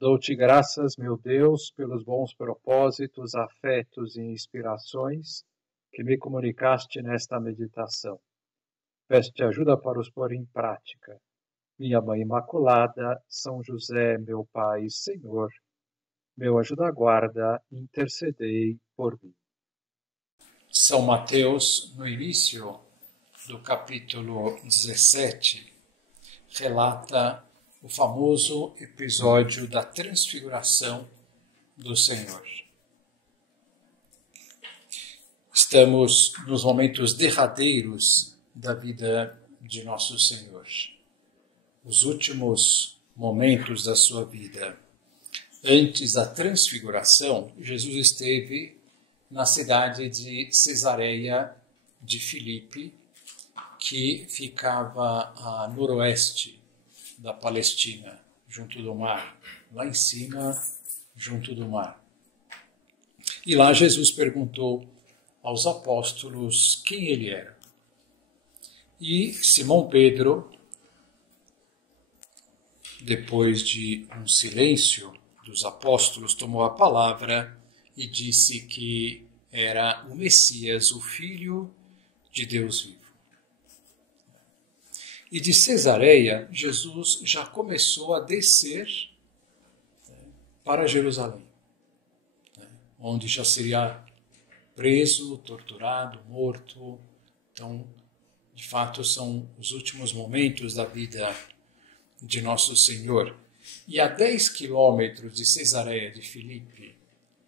Dou-te graças, meu Deus, pelos bons propósitos, afetos e inspirações que me comunicaste nesta meditação. Peço-te ajuda para os pôr em prática. Minha Mãe Imaculada, São José, meu Pai e Senhor, meu anjo da guarda, intercedei por mim. São Mateus, no início do capítulo 17, relata o famoso episódio da transfiguração do Senhor. Estamos nos momentos derradeiros da vida de Nosso Senhor. Os últimos momentos da sua vida. Antes da transfiguração, Jesus esteve na cidade de Cesareia de Filipe, que ficava a noroeste da Palestina, junto do mar, lá em cima, junto do mar. E lá Jesus perguntou aos apóstolos quem ele era. E Simão Pedro, depois de um silêncio dos apóstolos, tomou a palavra e disse que era o Messias, o Filho de Deus vivo. E de Cesareia, Jesus já começou a descer para Jerusalém, onde já seria preso, torturado, morto. Então, de fato, são os últimos momentos da vida de Nosso Senhor. E a 10 quilômetros de Cesareia de Filipe,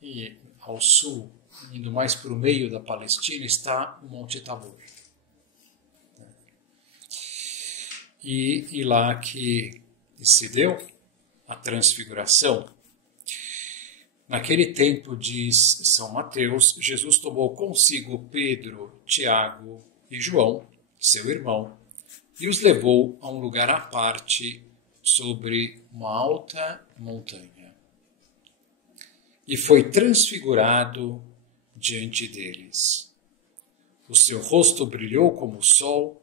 e ao sul, indo mais para o meio da Palestina, está o Monte Tabor. E lá que se deu a transfiguração. Naquele tempo, diz São Mateus, Jesus tomou consigo Pedro, Tiago e João, seu irmão, e os levou a um lugar à parte sobre uma alta montanha. E foi transfigurado diante deles. O seu rosto brilhou como o sol,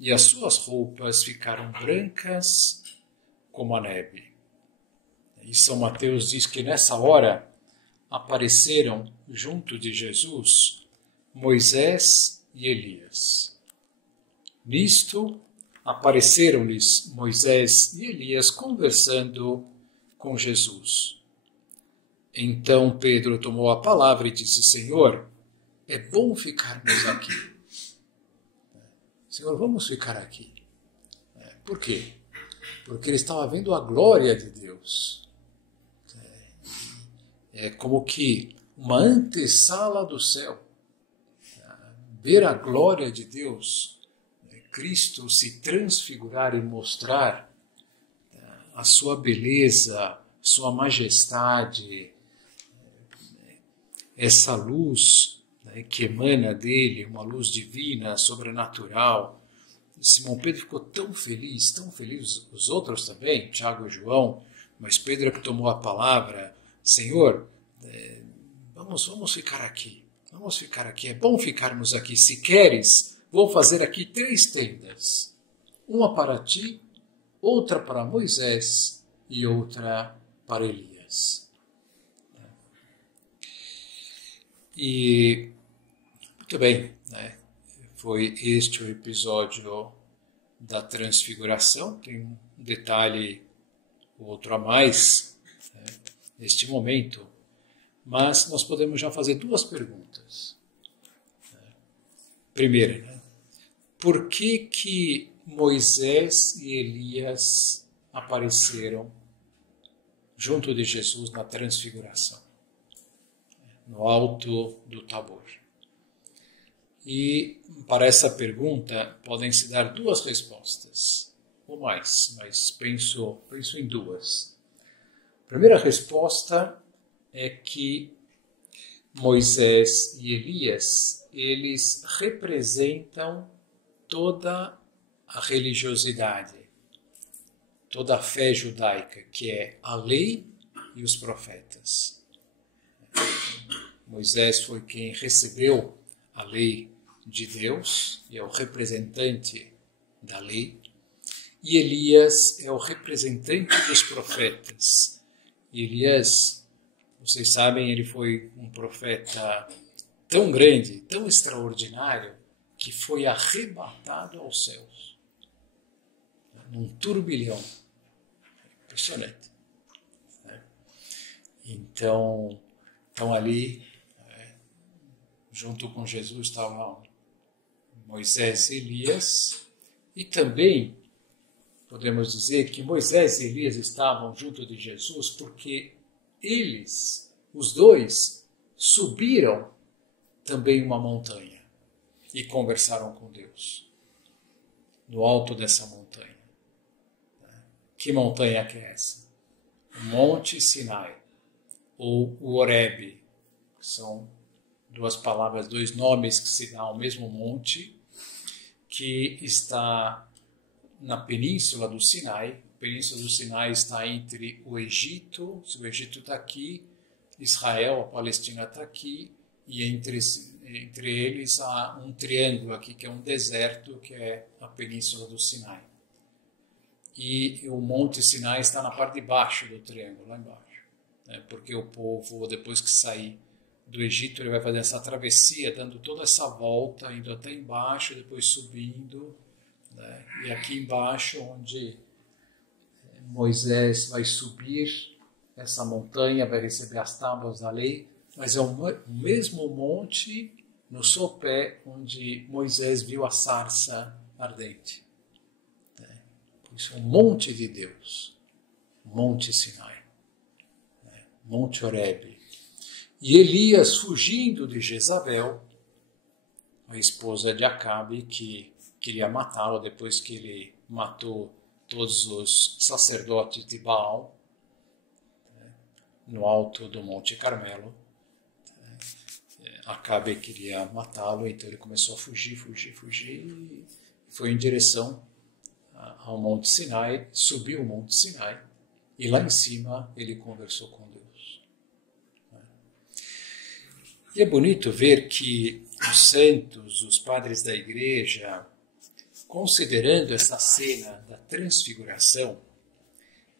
e as suas roupas ficaram brancas como a neve. E São Mateus diz que nessa hora apareceram junto de Jesus Moisés e Elias. Nisto apareceram-lhes Moisés e Elias conversando com Jesus. Então Pedro tomou a palavra e disse: Senhor, é bom ficarmos aqui. Senhor, vamos ficar aqui. Por quê? Porque ele estava vendo a glória de Deus. É como que uma antessala do céu. Ver a glória de Deus, Cristo se transfigurar e mostrar a sua beleza, sua majestade, essa luz que emana dele, uma luz divina, sobrenatural. E Simão Pedro ficou tão feliz, os outros também, Tiago e João, mas Pedro é que tomou a palavra: Senhor, vamos ficar aqui, é bom ficarmos aqui. Se queres, vou fazer aqui 3 tendas, uma para ti, outra para Moisés e outra para Elias. E muito bem, foi este o episódio da transfiguração. Tem um detalhe, outro a mais, neste momento, mas nós podemos já fazer 2 perguntas. Primeira, por que Moisés e Elias apareceram junto de Jesus na transfiguração, no alto do Tabor? E para essa pergunta podem se dar 2 respostas, ou mais, mas penso em 2. A primeira resposta é que Moisés e Elias, eles representam toda a religiosidade, toda a fé judaica, que é a lei e os profetas. Moisés foi quem recebeu a lei de Deus e é o representante da lei, e Elias é o representante dos profetas, Elias, vocês sabem, ele foi um profeta tão grande, tão extraordinário, que foi arrebatado aos céus, num turbilhão. Impressionante. Então ali, junto com Jesus, estavam Moisés e Elias, e também podemos dizer que Moisés e Elias estavam junto de Jesus porque eles, os dois, subiram também uma montanha e conversaram com Deus no alto dessa montanha. Que montanha que é essa? O Monte Sinai, ou o Horebe, que são duas palavras, dois nomes que se dão ao mesmo monte, que está na Península do Sinai. A Península do Sinai está entre o Egito, se o Egito está aqui, Israel, a Palestina está aqui, e entre eles há um triângulo aqui, que é um deserto, que é a Península do Sinai. E o Monte Sinai está na parte de baixo do triângulo, lá embaixo. Porque o povo, depois que sair do Egito, ele vai fazer essa travessia, dando toda essa volta, indo até embaixo, depois subindo. E aqui embaixo, onde Moisés vai subir essa montanha, vai receber as tábuas da lei, mas é o mesmo monte no sopé onde Moisés viu a sarça ardente. Isso é um monte de Deus, Monte Sinai, Monte Horebe. E Elias, fugindo de Jezabel, a esposa de Acabe, que queria matá-lo depois que ele matou todos os sacerdotes de Baal, no alto do Monte Carmelo. Acabe queria matá-lo, então ele começou a fugir, e foi em direção ao Monte Sinai, subiu o Monte Sinai, e lá em cima ele conversou com Deus. E é bonito ver que os santos, os padres da igreja, considerando essa cena da transfiguração,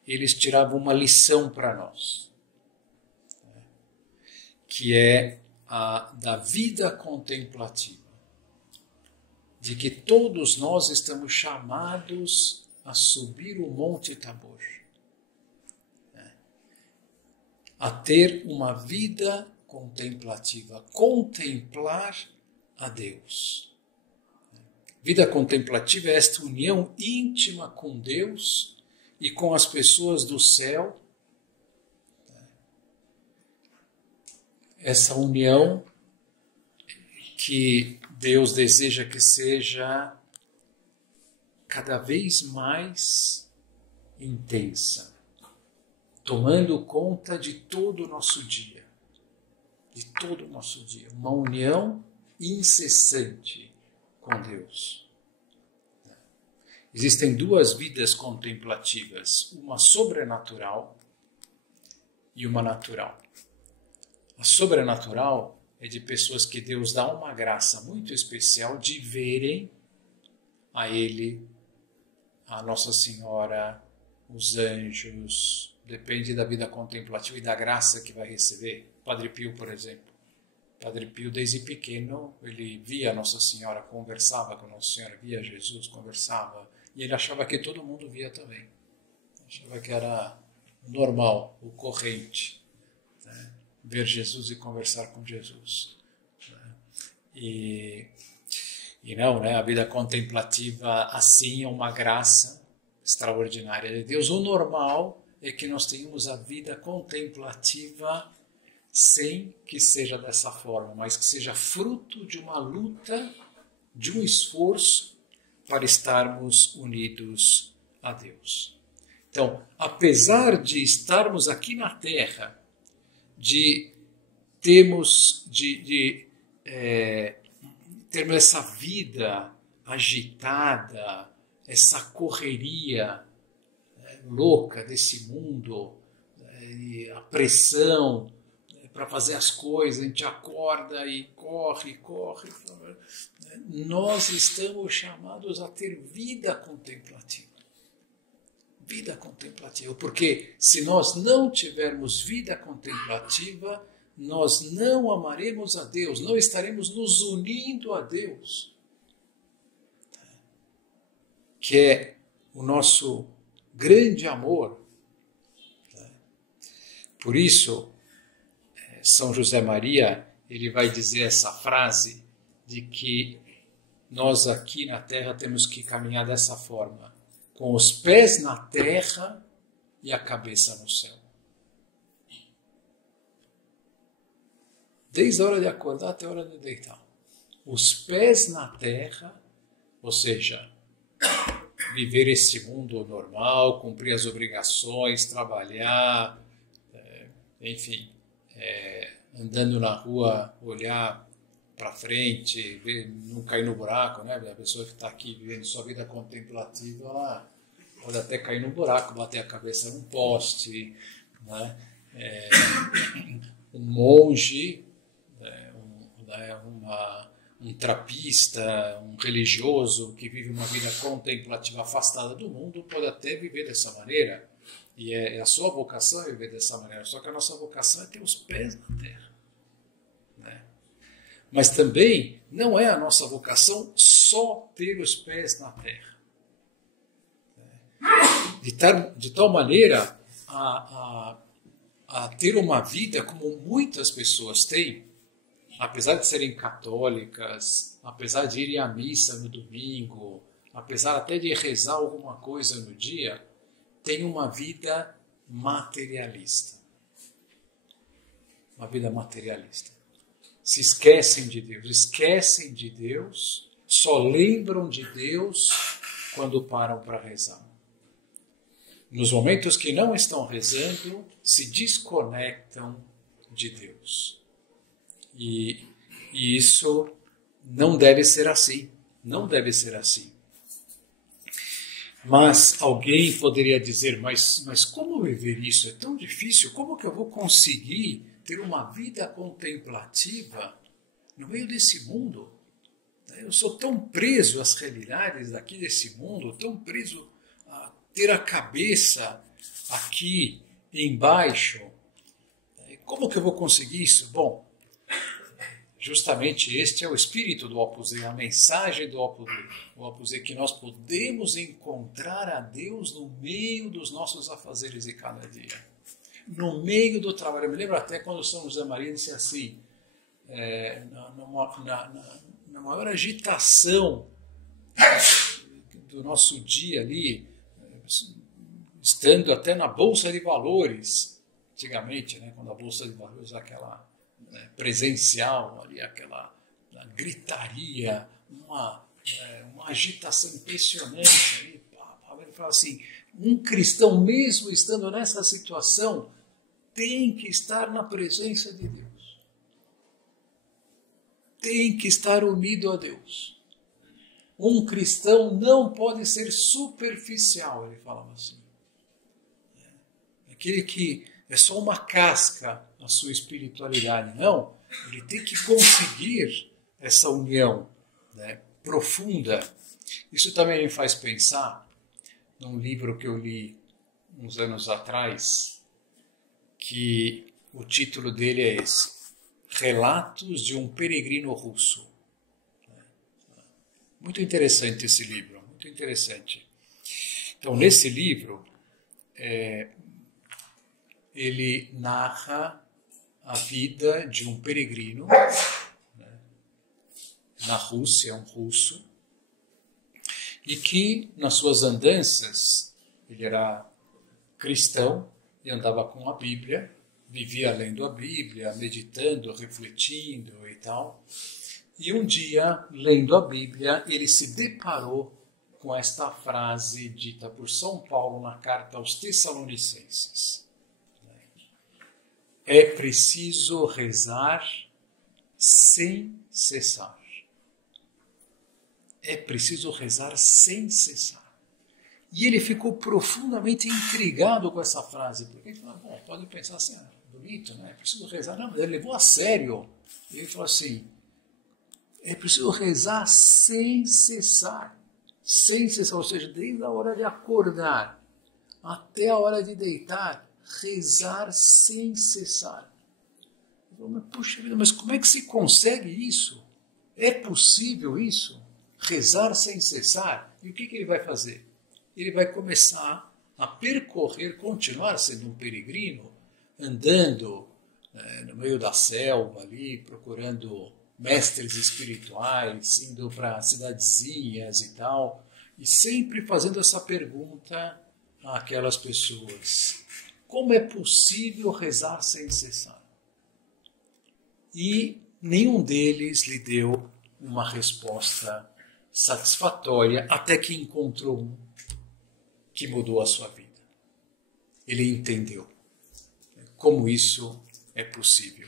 eles tiravam uma lição para nós, que é a da vida contemplativa, de que todos nós estamos chamados a subir o Monte Tabor, a ter uma vida contemplativa, contemplar a Deus. Vida contemplativa é esta união íntima com Deus e com as pessoas do céu, essa união que Deus deseja que seja cada vez mais intensa, tomando conta de todo o nosso dia, uma união incessante com Deus. Existem duas vidas contemplativas, uma sobrenatural e uma natural. A sobrenatural é de pessoas que Deus dá uma graça muito especial de verem a Ele, a Nossa Senhora, os anjos, depende da vida contemplativa e da graça que vai receber. Padre Pio, por exemplo. Padre Pio, desde pequeno, ele via a Nossa Senhora, conversava com a Nossa Senhora, via Jesus, conversava, e ele achava que todo mundo via também. Achava que era normal, o corrente, ver Jesus e conversar com Jesus. E não, a vida contemplativa assim é uma graça extraordinária de Deus. O normal é que nós tenhamos a vida contemplativa sem que seja dessa forma, mas que seja fruto de uma luta, de um esforço para estarmos unidos a Deus. Então, apesar de estarmos aqui na Terra, de termos essa vida agitada, essa correria louca desse mundo, a pressão para fazer as coisas, a gente acorda e corre. Nós estamos chamados a ter vida contemplativa. Vida contemplativa. Porque se nós não tivermos vida contemplativa, nós não amaremos a Deus, não estaremos nos unindo a Deus, que é o nosso grande amor. Por isso, São José Maria, ele vai dizer essa frase de que nós aqui na Terra temos que caminhar dessa forma, com os pés na terra e a cabeça no céu. Desde a hora de acordar até a hora de deitar. Os pés na terra, ou seja, viver esse mundo normal, cumprir as obrigações, trabalhar, enfim, andando na rua, olhar para frente, não cair no buraco, né? A pessoa que está aqui vivendo sua vida contemplativa, ela pode até cair no buraco, bater a cabeça num poste, né? Um monge, um trapista, um religioso que vive uma vida contemplativa afastada do mundo pode até viver dessa maneira, e a sua vocação é viver dessa maneira, só que a nossa vocação é ter os pés na terra, né? Mas também não é a nossa vocação só ter os pés na terra, de tal maneira a ter uma vida como muitas pessoas têm, apesar de serem católicas, apesar de irem à missa no domingo, apesar até de rezar alguma coisa no dia, tem uma vida materialista. Uma vida materialista. Se esquecem de Deus, só lembram de Deus quando param para rezar. Nos momentos que não estão rezando, se desconectam de Deus. E isso não deve ser assim. Não deve ser assim. Mas alguém poderia dizer, mas como viver isso? É tão difícil. Como que eu vou conseguir ter uma vida contemplativa no meio desse mundo? Eu sou tão preso às realidades daqui desse mundo, tão preso a ter a cabeça aqui embaixo. Como que eu vou conseguir isso? Bom, justamente este é o espírito do Opus Dei, a mensagem do Opus Dei, que nós podemos encontrar a Deus no meio dos nossos afazeres de cada dia, no meio do trabalho. Eu me lembro até quando São José Maria disse assim, na maior agitação do nosso dia ali, estando até na Bolsa de Valores, antigamente, né, quando a Bolsa de Valores era aquela presencial, ali, aquela gritaria, uma agitação impressionante. Ali, ele fala assim, um cristão mesmo estando nessa situação tem que estar na presença de Deus. Tem que estar unido a Deus. Um cristão não pode ser superficial, ele falava assim. Aquele que é só uma casca na sua espiritualidade. Não, ele tem que conseguir essa união, né, profunda. Isso também me faz pensar num livro que eu li uns anos atrás, que o título dele é esse, Relatos de um Peregrino Russo. Muito interessante esse livro, muito interessante. Então, nesse livro, ele narra a vida de um peregrino, né, na Rússia, um russo, e que, nas suas andanças, ele era cristão e andava com a Bíblia, vivia lendo a Bíblia, meditando, refletindo e tal. E um dia, lendo a Bíblia, ele se deparou com esta frase dita por São Paulo na carta aos Tessalonicenses. É preciso rezar sem cessar. É preciso rezar sem cessar. E ele ficou profundamente intrigado com essa frase, porque ele falou, bom, pode pensar assim, bonito, né? É preciso rezar. Não, ele levou a sério. Ele falou assim, é preciso rezar sem cessar. Sem cessar, ou seja, desde a hora de acordar até a hora de deitar, rezar sem cessar. Mas, puxa vida, mas como é que se consegue isso? É possível isso? Rezar sem cessar? E o que ele vai fazer? Ele vai começar a percorrer, continuar sendo um peregrino, andando no meio da selva ali, procurando mestres espirituais, indo para cidadezinhas e tal, e sempre fazendo essa pergunta àquelas pessoas: como é possível rezar sem cessar? E nenhum deles lhe deu uma resposta satisfatória, até que encontrou um que mudou a sua vida. Ele entendeu como isso é possível.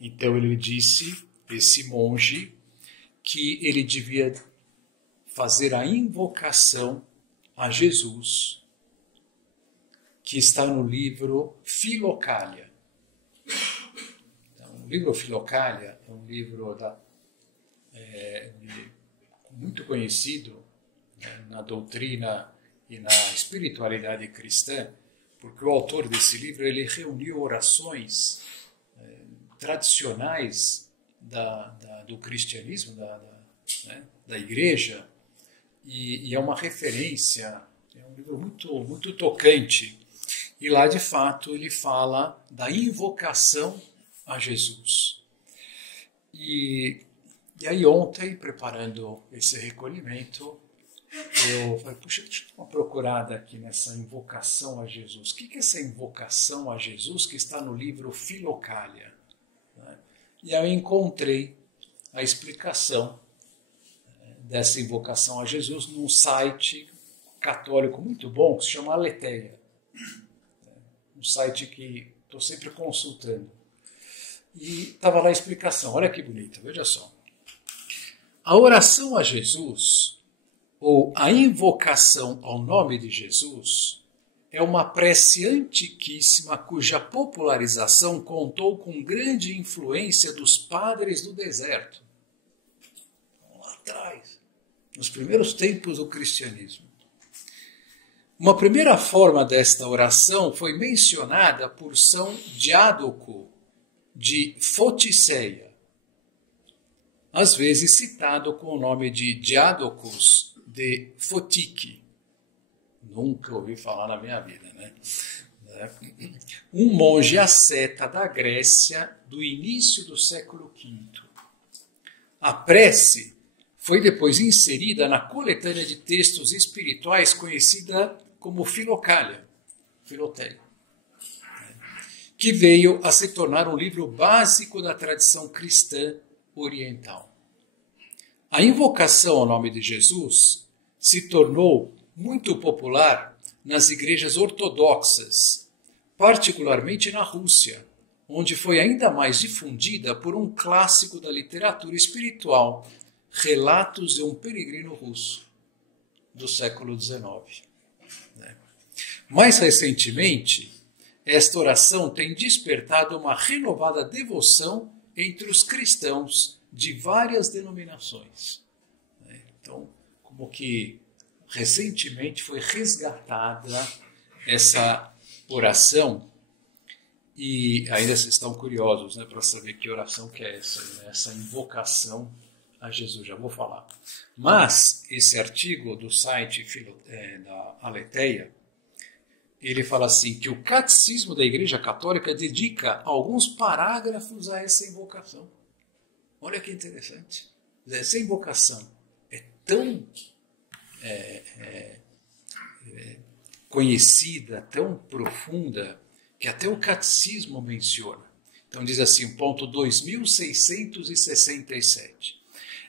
Então ele disse, esse monge, que ele devia fazer a invocação a Jesus, que está no livro Filocália. Então, o livro Filocália é um livro muito conhecido na doutrina e na espiritualidade cristã, porque o autor desse livro ele reuniu orações tradicionais do cristianismo, da igreja, e é uma referência, é um livro muito, muito tocante. E lá, de fato, ele fala da invocação a Jesus. E aí ontem, preparando esse recolhimento, eu falei, puxa, deixa eu dar uma procurada aqui nessa invocação a Jesus. O que é essa invocação a Jesus que está no livro Filocália? E aí eu encontrei a explicação dessa invocação a Jesus num site católico muito bom, que se chama Aletheia. Um site que estou sempre consultando. E estava lá a explicação, olha que bonita, veja só. A oração a Jesus, ou a invocação ao nome de Jesus, é uma prece antiquíssima cuja popularização contou com grande influência dos padres do deserto. Lá atrás, nos primeiros tempos do cristianismo. Uma primeira forma desta oração foi mencionada por São Diádoco de Foticeia, às vezes citado com o nome de Diádocos de Fotique. Nunca ouvi falar na minha vida, né? Um monge asceta da Grécia do início do século V. A prece foi depois inserida na coletânea de textos espirituais conhecida como Filocália, Filoteia, que veio a se tornar um livro básico da tradição cristã oriental. A invocação ao nome de Jesus se tornou muito popular nas igrejas ortodoxas, particularmente na Rússia, onde foi ainda mais difundida por um clássico da literatura espiritual, Relatos de um Peregrino Russo, do século XIX. Mais recentemente, esta oração tem despertado uma renovada devoção entre os cristãos de várias denominações. Então, como que recentemente foi resgatada essa oração, e ainda vocês estão curiosos, né, para saber que oração que é essa, né, essa invocação a Jesus, já vou falar. Mas esse artigo do site da Aletheia, ele fala assim, que o Catecismo da Igreja Católica dedica alguns parágrafos a essa invocação. Olha que interessante. Essa invocação é tão conhecida, tão profunda, que até o Catecismo menciona. Então diz assim, ponto 2667.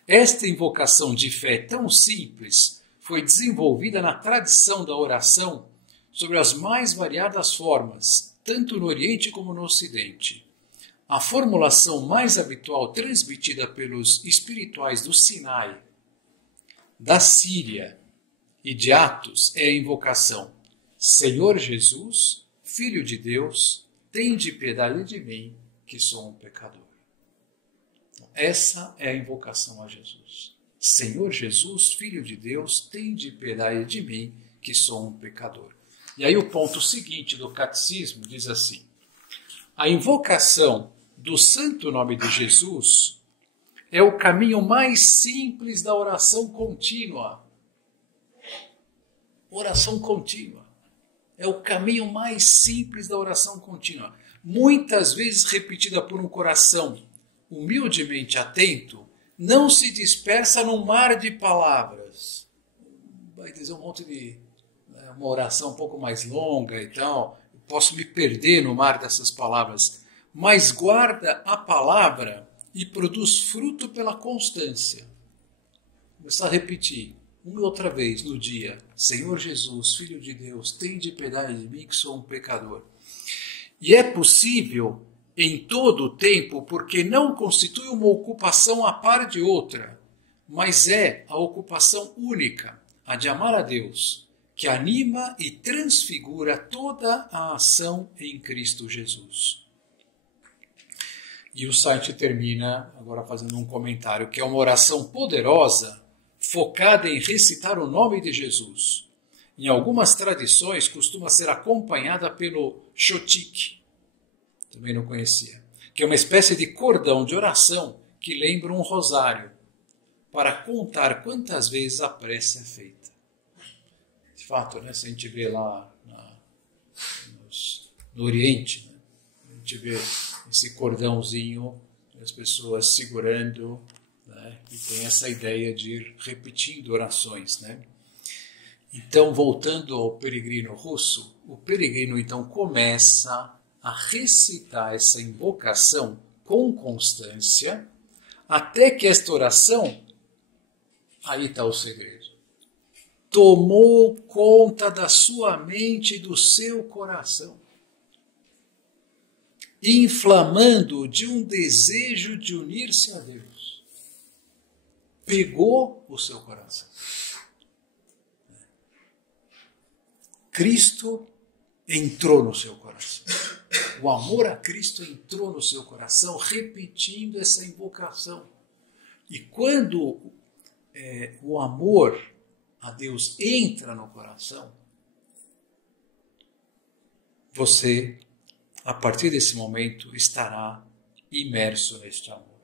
Esta invocação de fé tão simples foi desenvolvida na tradição da oração sobre as mais variadas formas, tanto no Oriente como no Ocidente. A formulação mais habitual transmitida pelos espirituais do Sinai, da Síria e de Atos é a invocação: Senhor Jesus, Filho de Deus, tende piedade de mim, que sou um pecador. Essa é a invocação a Jesus. Senhor Jesus, Filho de Deus, tende piedade de mim, que sou um pecador. E aí o ponto seguinte do catecismo diz assim: a invocação do santo nome de Jesus é o caminho mais simples da oração contínua. Oração contínua. É o caminho mais simples da oração contínua. Muitas vezes repetida por um coração humildemente atento, não se dispersa num mar de palavras. Vai dizer um monte de... uma oração um pouco mais longa e tal. Eu posso me perder no mar dessas palavras. Mas guarda a palavra e produz fruto pela constância. Começar a repetir uma e outra vez no dia: Senhor Jesus, Filho de Deus, tende piedade de mim que sou um pecador. E é possível em todo o tempo porque não constitui uma ocupação a par de outra, mas é a ocupação única, a de amar a Deus, que anima e transfigura toda a ação em Cristo Jesus. E o site termina agora fazendo um comentário, que é uma oração poderosa, focada em recitar o nome de Jesus. Em algumas tradições costuma ser acompanhada pelo shotik, também não conhecia, que é uma espécie de cordão de oração que lembra um rosário, para contar quantas vezes a prece é feita. De fato, né, se a gente vê lá no Oriente, né, a gente vê esse cordãozinho, as pessoas segurando, né, e tem essa ideia de ir repetindo orações, né? Então, voltando ao peregrino russo, o peregrino então começa a recitar essa invocação com constância, até que esta oração, aí está o segredo, tomou conta da sua mente e do seu coração, inflamando de um desejo de unir-se a Deus. Pegou o seu coração. Cristo entrou no seu coração. O amor a Cristo entrou no seu coração, repetindo essa invocação. E quando o amor a Deus entra no coração, você, a partir desse momento, estará imerso neste amor,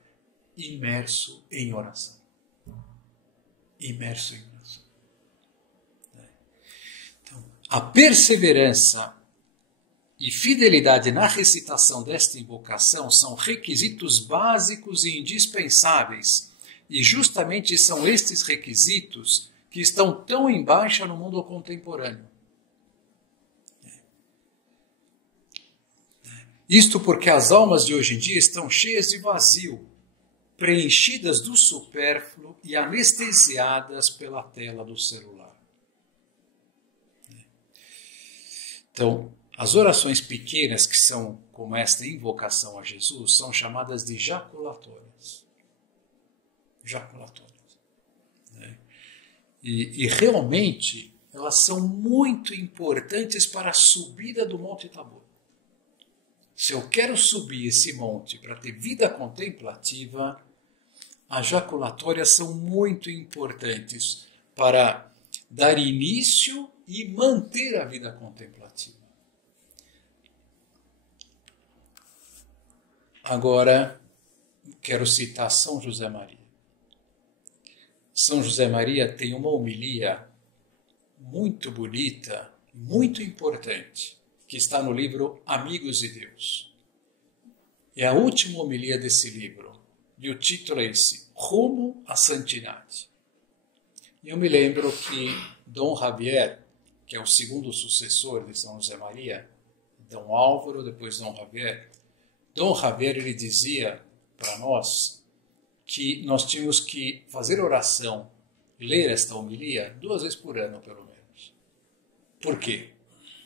imerso em oração. Imerso em oração. Então, a perseverança e fidelidade na recitação desta invocação são requisitos básicos e indispensáveis, e justamente são estes requisitos que estão tão em baixa no mundo contemporâneo. Isto porque as almas de hoje em dia estão cheias de vazio, preenchidas do supérfluo e anestesiadas pela tela do celular. Então, as orações pequenas, que são como esta invocação a Jesus, são chamadas de jaculatórias. Jaculatórias. E realmente, elas são muito importantes para a subida do Monte Tabor. Se eu quero subir esse monte para ter vida contemplativa, as jaculatórias são muito importantes para dar início e manter a vida contemplativa. Agora, quero citar São José Maria. São José Maria tem uma homilia muito bonita, muito importante, que está no livro Amigos de Deus. É a última homilia desse livro, e o título é esse: Rumo à Santidade. E eu me lembro que Dom Javier, que é o segundo sucessor de São José Maria, Dom Álvaro, depois Dom Javier, Dom Javier ele dizia para nós que nós tínhamos que fazer oração, ler esta homilia 2 vezes por ano, pelo menos. Por quê?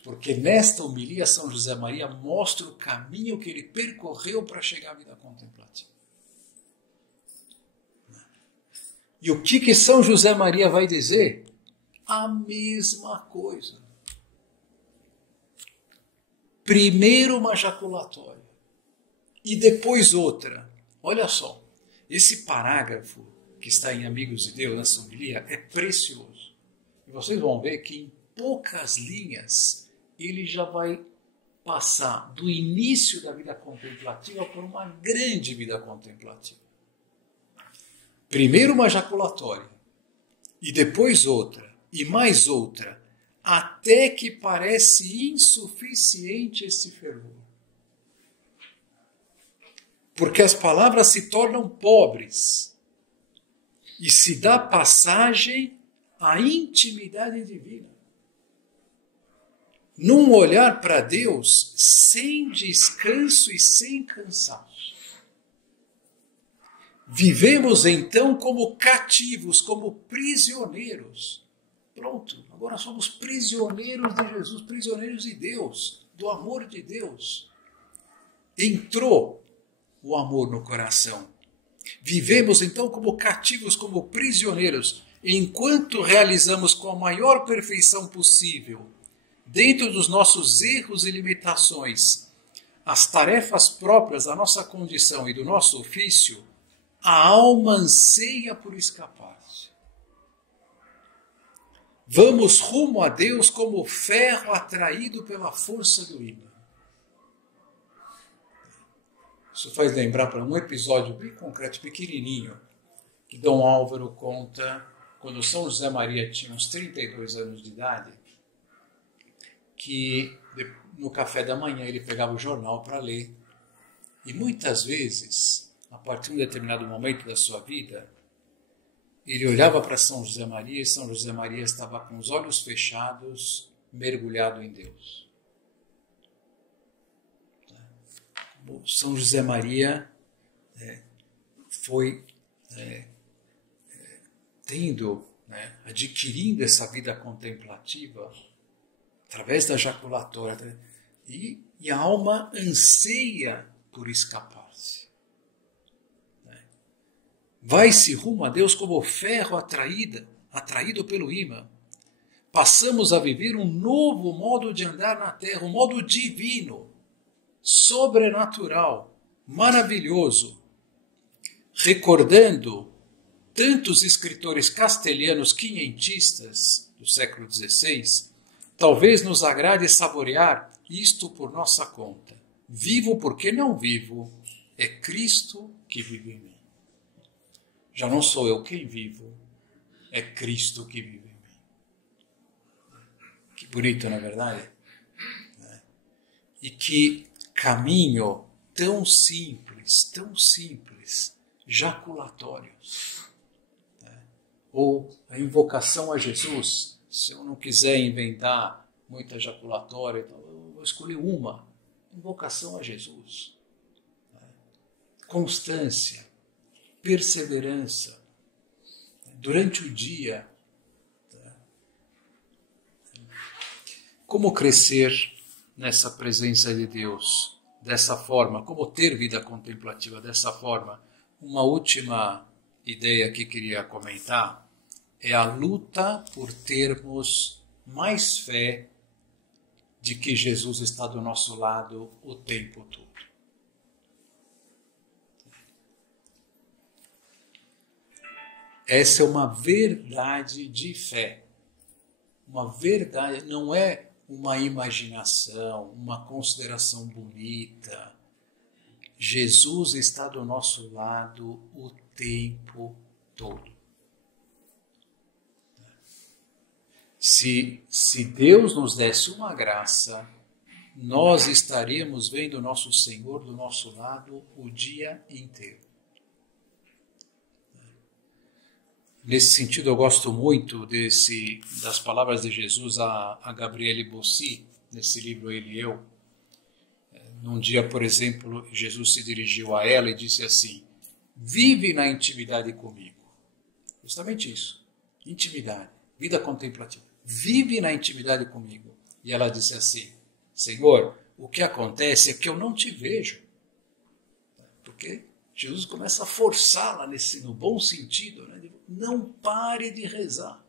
Porque nesta homilia São José Maria mostra o caminho que ele percorreu para chegar à vida contemplativa. E o que São José Maria vai dizer? A mesma coisa. Primeiro uma jaculatória e depois outra. Olha só, esse parágrafo que está em Amigos de Deus, nessa homilia, é precioso. E vocês vão ver que em poucas linhas ele já vai passar do início da vida contemplativa por uma grande vida contemplativa. Primeiro uma jaculatória, e depois outra, e mais outra, até que parece insuficiente esse fervor. Porque as palavras se tornam pobres e se dá passagem à intimidade divina. Num olhar para Deus sem descanso e sem cansaço. Vivemos então como cativos, como prisioneiros. Pronto, agora somos prisioneiros de Jesus, prisioneiros de Deus, do amor de Deus. Entrou o amor no coração. Vivemos então como cativos, como prisioneiros, enquanto realizamos com a maior perfeição possível, dentro dos nossos erros e limitações, as tarefas próprias da nossa condição e do nosso ofício, a alma anseia por escapar-se. Vamos rumo a Deus como ferro atraído pela força do ímã. Isso faz lembrar para um episódio bem concreto, pequenininho, que Dom Álvaro conta quando São José Maria tinha uns 32 anos de idade, que no café da manhã ele pegava o jornal para ler e muitas vezes, a partir de um determinado momento da sua vida, ele olhava para São José Maria e São José Maria estava com os olhos fechados, mergulhado em Deus. São José Maria foi adquirindo essa vida contemplativa através da jaculatória e a alma anseia por escapar-se. Vai-se rumo a Deus como ferro atraído pelo ímã. Passamos a viver um novo modo de andar na terra, um modo divino, sobrenatural, maravilhoso, recordando tantos escritores castelhanos quinhentistas do século XVI, talvez nos agrade saborear isto por nossa conta. Vivo porque não vivo, é Cristo que vive em mim. Já não sou eu quem vivo, é Cristo que vive em mim. Que bonito, não é verdade? E que caminho tão simples, jaculatórios. Ou a invocação a Jesus. Se eu não quiser inventar muita jaculatória, então eu vou escolher uma. Invocação a Jesus. Constância, perseverança. Durante o dia. Como crescer nessa presença de Deus, dessa forma, como ter vida contemplativa dessa forma. Uma última ideia que queria comentar é a luta por termos mais fé de que Jesus está do nosso lado o tempo todo. Essa é uma verdade de fé. Uma verdade, não é uma imaginação, uma consideração bonita. Jesus está do nosso lado o tempo todo. Se Deus nos desse uma graça, nós estaríamos vendo o nosso Senhor do nosso lado o dia inteiro. Nesse sentido, eu gosto muito das palavras de Jesus a Gabriele Bossi, nesse livro Ele e Eu. Num dia, por exemplo, Jesus se dirigiu a ela e disse assim: vive na intimidade comigo. Justamente isso, intimidade, vida contemplativa. Vive na intimidade comigo. E ela disse assim: Senhor, o que acontece é que eu não te vejo. Porque Jesus começa a forçá-la no bom sentido, né? Não pare de rezar.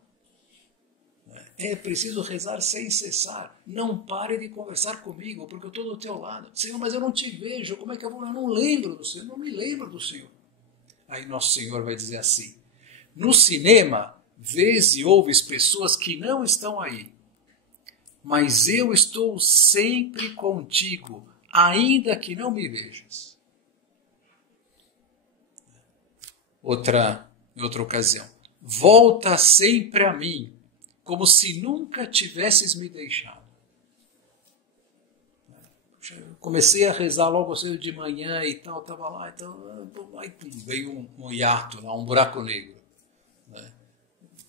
É preciso rezar sem cessar. Não pare de conversar comigo, porque eu estou do teu lado. Senhor, mas eu não te vejo. Como é que eu vou? Eu não lembro do Senhor. Não me lembro do Senhor. Aí nosso Senhor vai dizer assim: no cinema, vês e ouves pessoas que não estão aí. mas eu estou sempre contigo, ainda que não me vejas. Em outra ocasião, volta sempre a mim, como se nunca tivesses me deixado. Eu comecei a rezar logo cedo de manhã e tal, estava lá, então, aí veio um hiato, um buraco negro. Né?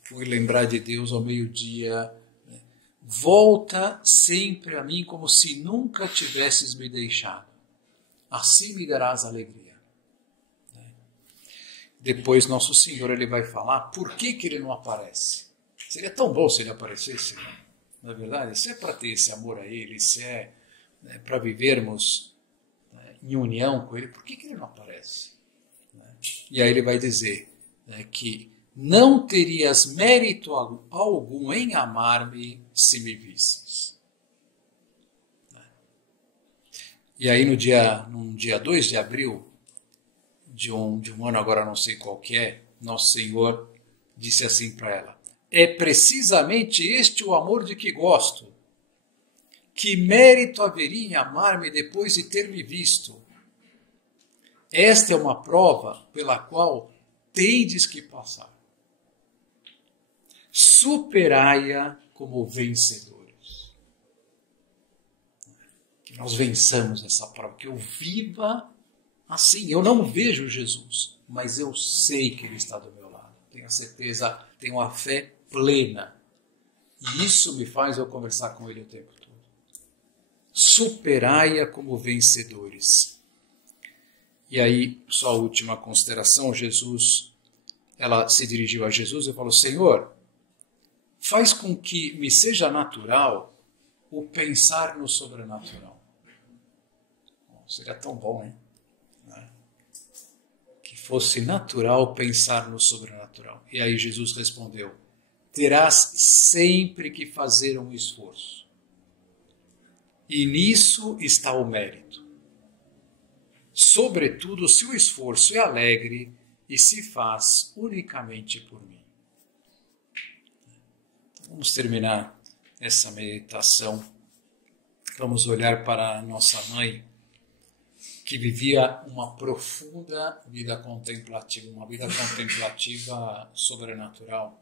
Fui lembrar de Deus ao meio-dia. Né? Volta sempre a mim como se nunca tivesses me deixado. Assim me darás alegria. Né? Depois Nosso Senhor ele vai falar por que ele não aparece. Seria tão bom se ele aparecesse, né? Na verdade, se é para ter esse amor a ele, se é para vivermos em união com ele, por que ele não aparece? E aí ele vai dizer que não terias mérito algum em amar-me se me visses. E aí no dia 2 de abril de um ano, agora não sei qual que é, Nosso Senhor disse assim para ela: é precisamente este o amor de que gosto. Que mérito haveria em amar-me depois de ter me visto? Esta é uma prova pela qual tendes que passar. Superai-a como vencedores. Que nós vençamos essa prova, que eu viva assim. Eu não vejo Jesus, mas eu sei que Ele está do meu lado. Tenho a certeza, tenho a fé plena. E isso me faz eu conversar com Ele o tempo todo. Superai-a como vencedores. E aí, só a última consideração, ela se dirigiu a Jesus e falou: Senhor, faz com que me seja natural o pensar no sobrenatural. Bom, seria tão bom, hein? Que fosse natural pensar no sobrenatural. E aí Jesus respondeu: terás sempre que fazer um esforço. E nisso está o mérito. Sobretudo se o esforço é alegre e se faz unicamente por mim. Vamos terminar essa meditação. Vamos olhar para a nossa mãe, que vivia uma profunda vida contemplativa, uma vida contemplativa sobrenatural.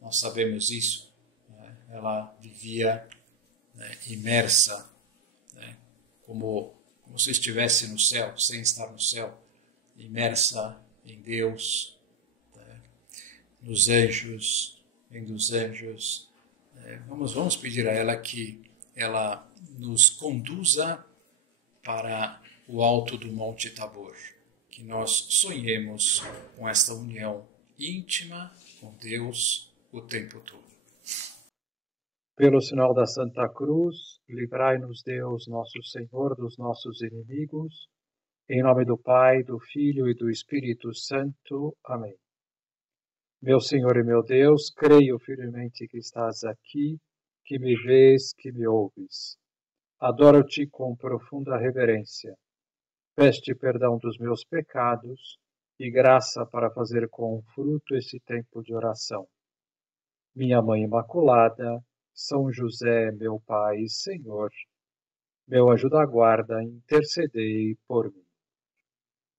Nós sabemos isso. Ela vivia imersa, como se estivesse no céu, sem estar no céu, imersa em Deus, nos anjos, vendo os anjos. Vamos pedir a ela que ela nos conduza para o alto do Monte Tabor, que nós sonhemos com esta união íntima com Deus o tempo todo. Pelo sinal da Santa Cruz, livrai-nos Deus, nosso Senhor, dos nossos inimigos. Em nome do Pai, do Filho e do Espírito Santo. Amém. Meu Senhor e meu Deus, creio firmemente que estás aqui, que me vês, que me ouves. Adoro-te com profunda reverência. Peço-te perdão dos meus pecados e graça para fazer com fruto esse tempo de oração. Minha Mãe Imaculada, São José, meu Pai e Senhor, meu anjo da guarda, intercedei por mim.